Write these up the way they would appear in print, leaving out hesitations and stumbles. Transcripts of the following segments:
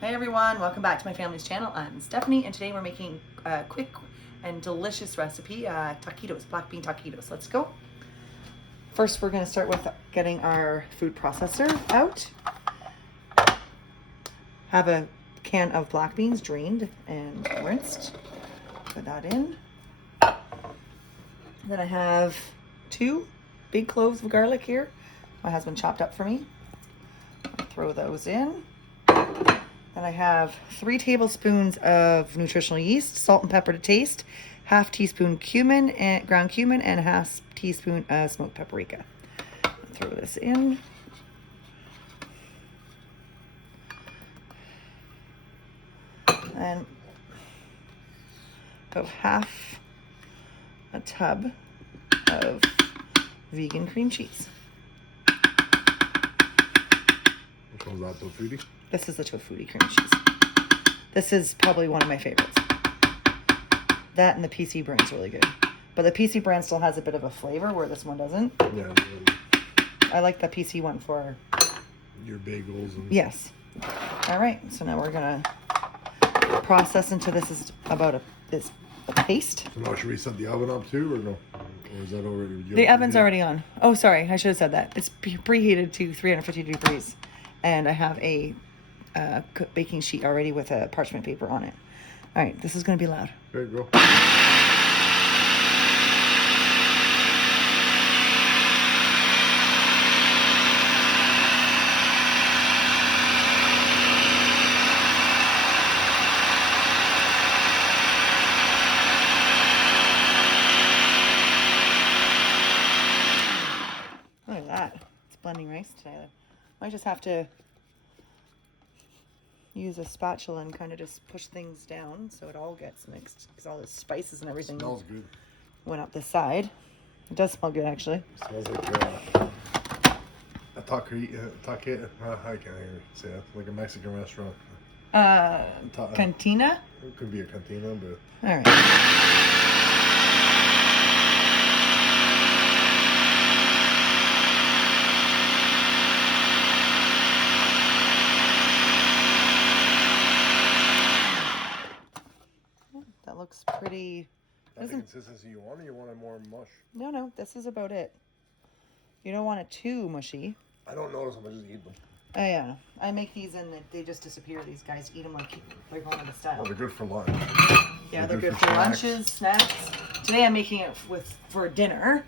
Hey everyone, welcome back to my family's channel. I'm Stephanie, and today we're making a quick and delicious recipe, taquitos, black bean taquitos. Let's go. First, we're going to start with getting our food processor out. Have a can of black beans drained and rinsed. Put that in. Then I have 2 big cloves of garlic here. My husband chopped up for me. I'll throw those in. Then I have 3 tablespoons of nutritional yeast, salt and pepper to taste, half teaspoon cumin and ground cumin, and a half teaspoon smoked paprika. Throw this in. And about half a tub of vegan cream cheese. Which one's that, tofutti? This is the tofutti cream cheese. This is probably one of my favorites. That and the PC brand's really good. But the PC brand still has a bit of a flavor where this one doesn't. Yeah. I like the PC one for Your bagels and... Yes. All right, so now we're gonna process into this is about a paste. So now should we set the oven up too, or no? Or is that already... The oven's already on. Oh, sorry, I should have said that. It's preheated to 350 degrees. And I have a baking sheet already with a parchment paper on it. All right, this is gonna be loud. There you go. Look at that. It's blending rice together. Might just have to use a spatula and kind of just push things down so it all gets mixed, because all the spices and everything Smells good. went up the side. It does smell good, actually. Smells like a taquito. I can't even say it. Like a Mexican restaurant. Cantina? It could be a cantina, but... All right. That looks pretty... That's the consistency you want, or you want it more mush? No, this is about it. You don't want it too mushy. I don't notice them, I just eat them. Oh yeah, I make these and they just disappear. These guys eat them like they're going out of style. Oh, they're good for lunch. Yeah, they're good for lunches, snacks. Today I'm making it for dinner.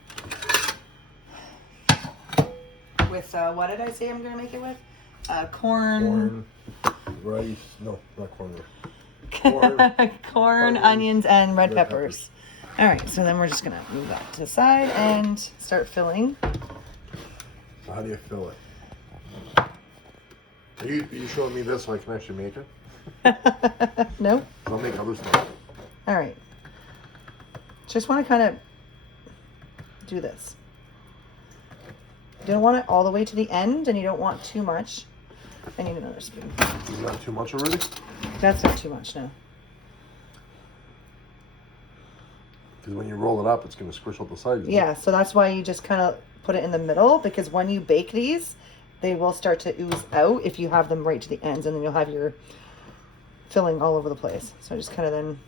With what did I say I'm gonna make it with? Corn, rice. No, not corn. corn, onions, and red peppers. All right, so then we're just gonna move that to the side and start filling. So how do you fill it? Are you showing me this so I can actually make it? No. I'll make other stuff. All right. Just want to kind of do this. You don't want it all the way to the end, and you don't want too much. I need another spoon. Is that too much already? That's not too much, no. Because when you roll it up, it's going to squish out the sides. Yeah, so that's why you just kind of put it in the middle, because when you bake these, they will start to ooze out if you have them right to the ends, and then you'll have your filling all over the place. So just kind of then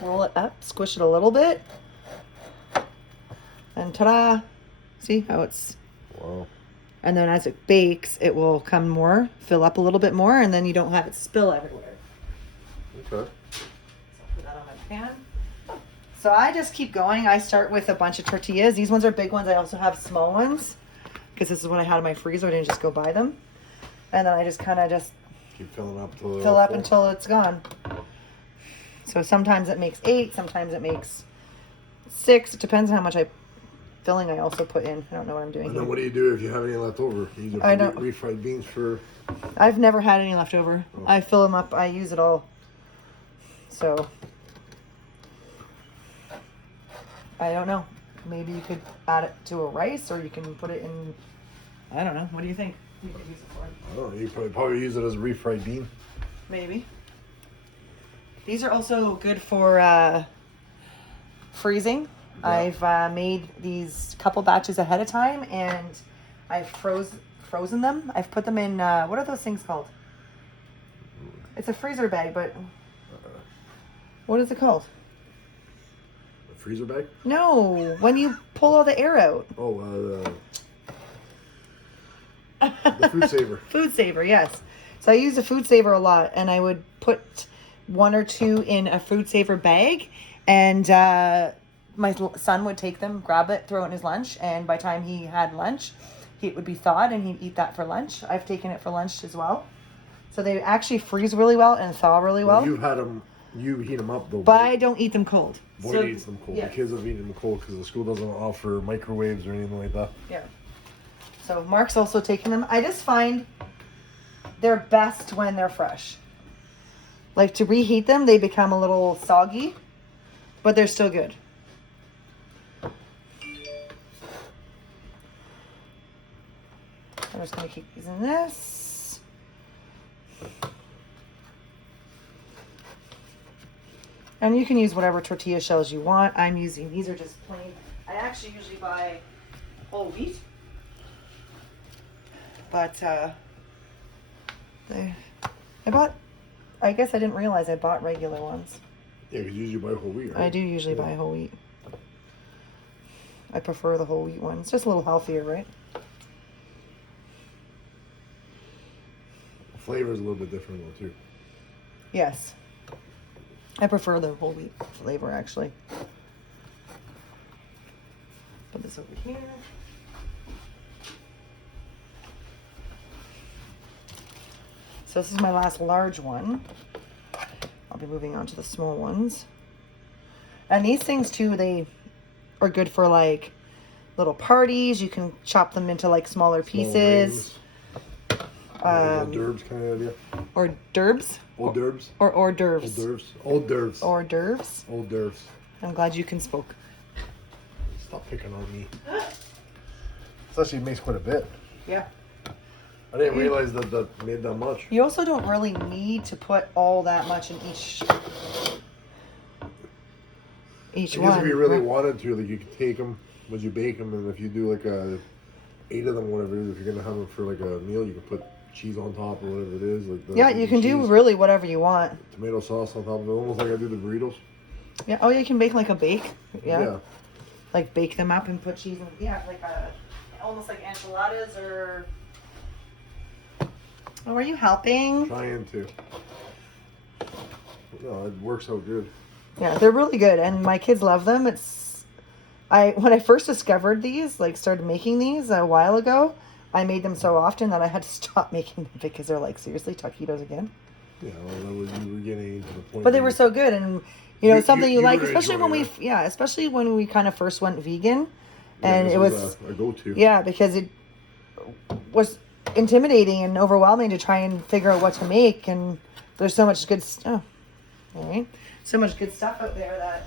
roll it up, squish it a little bit, and ta-da! See how it's... Wow. And then as it bakes, it will come more, fill up a little bit more, and then you don't have it spill everywhere. Okay. So I'll put that on my pan. So I just keep going. I start with a bunch of tortillas. These ones are big ones. I also have small ones, because this is what I had in my freezer. I didn't just go buy them. And then I just kind of just keep filling up till fill up until it's gone. So sometimes it makes 8, sometimes it makes 6. It depends on how much filling I also put in. I don't know what I'm doing. And then what do you do if you have any left over? You use refried beans for... I've never had any left over. Oh. I fill them up. I use it all. So I don't know. Maybe you could add it to a rice, or you can put it in... I don't know. What do you think? You could use it for? I don't know. You probably use it as a refried bean. Maybe. These are also good for freezing. Yeah. I've made these couple batches ahead of time, and I've frozen them. I've put them in, what are those things called? It's a freezer bag, but what is it called? A freezer bag? No, when you pull all the air out. Oh, the food saver. Food saver, yes. So I use a food saver a lot, and I would put 1 or 2 in a food saver bag, and my son would take them, grab it, throw it in his lunch, and by the time he had lunch, it would be thawed, and he'd eat that for lunch. I've taken it for lunch as well. So they actually freeze really well and thaw really well. You've had them, you heat them up though. But I don't eat them cold. Boyd eats them cold. Yeah. The kids have eaten them cold because the school doesn't offer microwaves or anything like that. Yeah. So Mark's also taking them. I just find they're best when they're fresh. Like to reheat them, they become a little soggy, but they're still good. I'm just going to keep using this. And you can use whatever tortilla shells you want. I'm using, these are just plain. I actually usually buy whole wheat. But I guess I didn't realize I bought regular ones. Yeah, because you usually buy whole wheat, right? I do usually buy whole wheat. I prefer the whole wheat one. It's just a little healthier, right? The flavor is a little bit different though, too. Yes. I prefer the whole wheat flavor, actually. Put this over here. So this is my last large one. I'll be moving on to the small ones. And these things too, they are good for like little parties. You can chop them into like smaller pieces. D'oeuvres kind of idea. Or d'oeuvres? Hors d'oeuvres. Or hors d'oeuvres. Hors d'oeuvres. Hors d'oeuvres. Hors d'oeuvres. I'm glad you can spoke. Stop picking on me. This actually makes quite a bit. Yeah. I didn't realize that made that much. You also don't really need to put all that much in each I guess one. If you really right? wanted to, like you could take them, would you bake them, and if you do like 8 of them, whatever it is, if you're gonna have them for like a meal, you can put cheese on top or whatever it is. Like Yeah, you can do really whatever you want. Tomato sauce on top of it, almost like I do the burritos. Yeah. Oh, yeah, you can bake like a bake. Yeah. Like bake them up and put cheese in. Yeah, like almost like enchiladas or. Oh, are you helping? Trying to. No, it works out good. Yeah, they're really good, and my kids love them. When I first discovered these, like started making these a while ago, I made them so often that I had to stop making them because they're like, seriously, taquitos again? Yeah, well, that was, you were getting to the point. But they were so good, and something you like, were especially when enjoying it. especially when we kind of first went vegan, Yeah, and this it was a go-to. Yeah, because it was intimidating and overwhelming to try and figure out what to make, and there's so much good stuff. All right, so much good stuff out there that.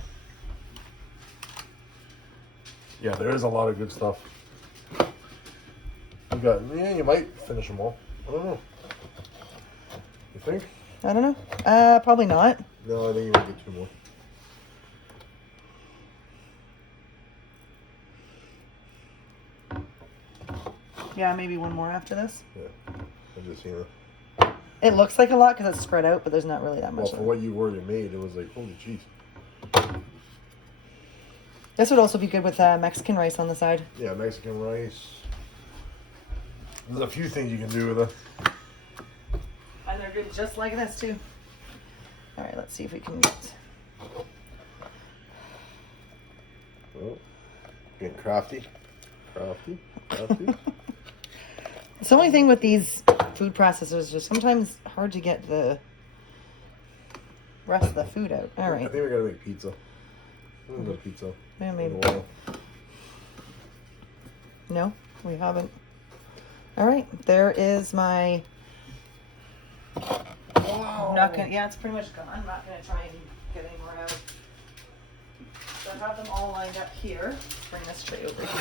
Yeah, there is a lot of good stuff. You might finish them all. I don't know. You think? I don't know. Probably not. No, I think you might get 2 more. Yeah, maybe one more after this. Yeah, I'm just seeing it. It looks like a lot because it's spread out, but there's not really that much. Well, for what you already made, it was like, holy jeez. This would also be good with Mexican rice on the side. Yeah, Mexican rice. There's a few things you can do with it. And they're good just like this too. All right, let's see if we can get. Oh, getting crafty. Crafty. It's the only thing with these food processors is sometimes hard to get the rest of the food out. All right. I think we gotta make pizza. We're gonna do pizza. Yeah, maybe. No, we haven't. All right, there is my. Wow. I'm not gonna. Yeah, it's pretty much gone. I'm not gonna try and get any more out. So I have them all lined up here. Let's bring this tray over here.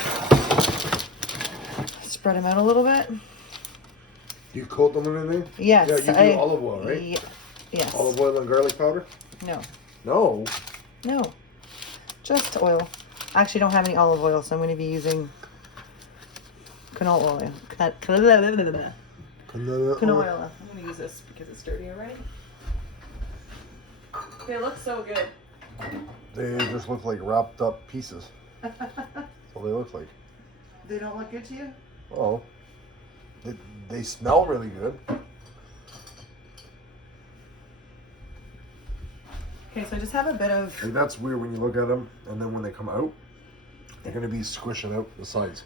Spread them out a little bit. You coat them in anything? Yes. Yeah, you do olive oil, right? Yes. Olive oil and garlic powder? No. No. No. Just oil. I actually don't have any olive oil, so I'm going to be using canola oil. Canola oil. I'm going to use this because it's dirtier, right? They look so good. They just look like wrapped up pieces. That's what they look like. They don't look good to you? Oh, they smell really good. Okay, so I just have a bit of... Like that's weird when you look at them, and then when they come out, they're gonna be squishing out the sides.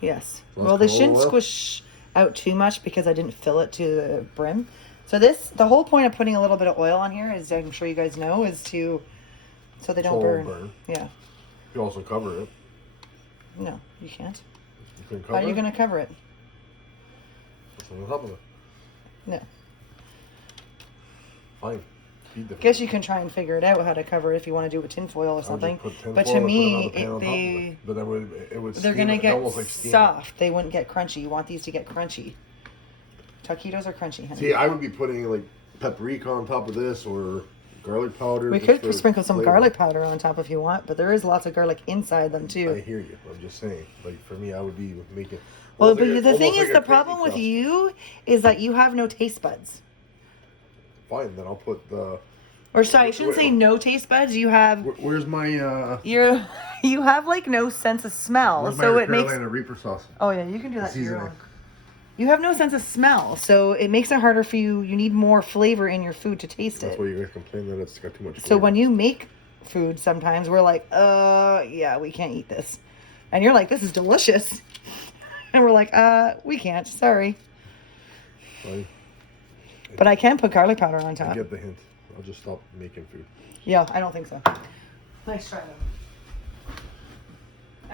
Yes. So Well, they canola shouldn't oil? squish out too much because I didn't fill it to the brim. So the whole point of putting a little bit of oil on here, as I'm sure you guys know, is so they don't So it won't burn. burn. Yeah. You also cover it. No, you can't. You can cover How are you it. going to cover it? Put some on top of it. No. Fine. Feed the I guess you can try and figure it out how to cover it if you want to do it with tin foil or I would something. just put tin But foil to and put me, another pan on top of it. But then it would they're steam going to it. get Almost like steam it. soft. They wouldn't get crunchy. You want these to get crunchy. Taquitos are crunchy, honey. See, I would be putting like paprika on top of this or garlic powder. We just could for sprinkle some flavor. garlic powder on top if you want, but there is lots of garlic inside them I too. hear you. I'm just saying. Like for me, I would be making. Well, almost but like the almost thing like is, a the cookie problem with crust. you is that you have no taste buds. Fine, then I'll put the. Or sorry, I shouldn't say no taste buds. You have Where's my you have like no sense of smell, where's so my it makes. Carolina Reaper sauce? Oh yeah, you can do that to your Seasoning. own. You have no sense of smell, so it makes it harder for you. You need more flavor in your food to taste That's it. why you guys complain that it's got too much flavor. So when you make food, sometimes we're like, yeah, we can't eat this, and you're like, this is delicious, and we're like, we can't. Sorry, but I can put garlic powder on I top. get the hint. I'll just stop making food. Yeah, I don't think so. Nice try though.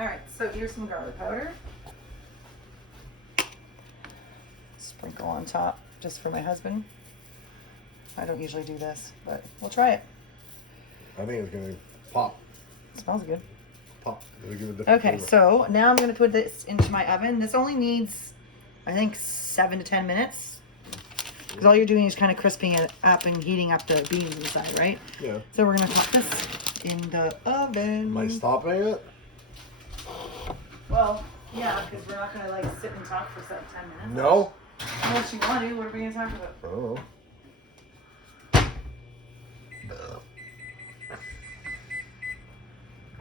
All right, so here's some garlic powder. Sprinkle on top just for my husband. I don't usually do this, but we'll try it. I think it's gonna pop. It smells good. Pop. It'll give it a different Okay, flavor. so now I'm gonna put this into my oven. This only needs, I think, 7 to 10 minutes. Because all you're doing is kind of crisping it up and heating up the beans inside, right? Yeah. So we're gonna pop this in the oven. Am I stopping it? Well, yeah, because we're not gonna like sit and talk for 7 to 10 minutes. No. Unless you want to, what are we gonna talk about? I don't know.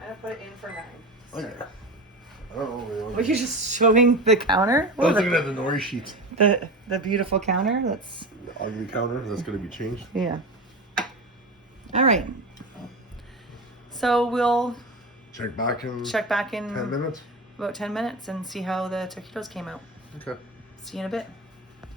I'm gonna put it in for 9. Okay. I don't know. Really. Were you just showing the counter? I was looking at the nori sheet. The beautiful counter. That's The ugly counter. That's gonna be changed. yeah. All right. So we'll Check back in check back in 10 minutes. about 10 minutes and see how the taquitos came out. Okay. See you in a bit.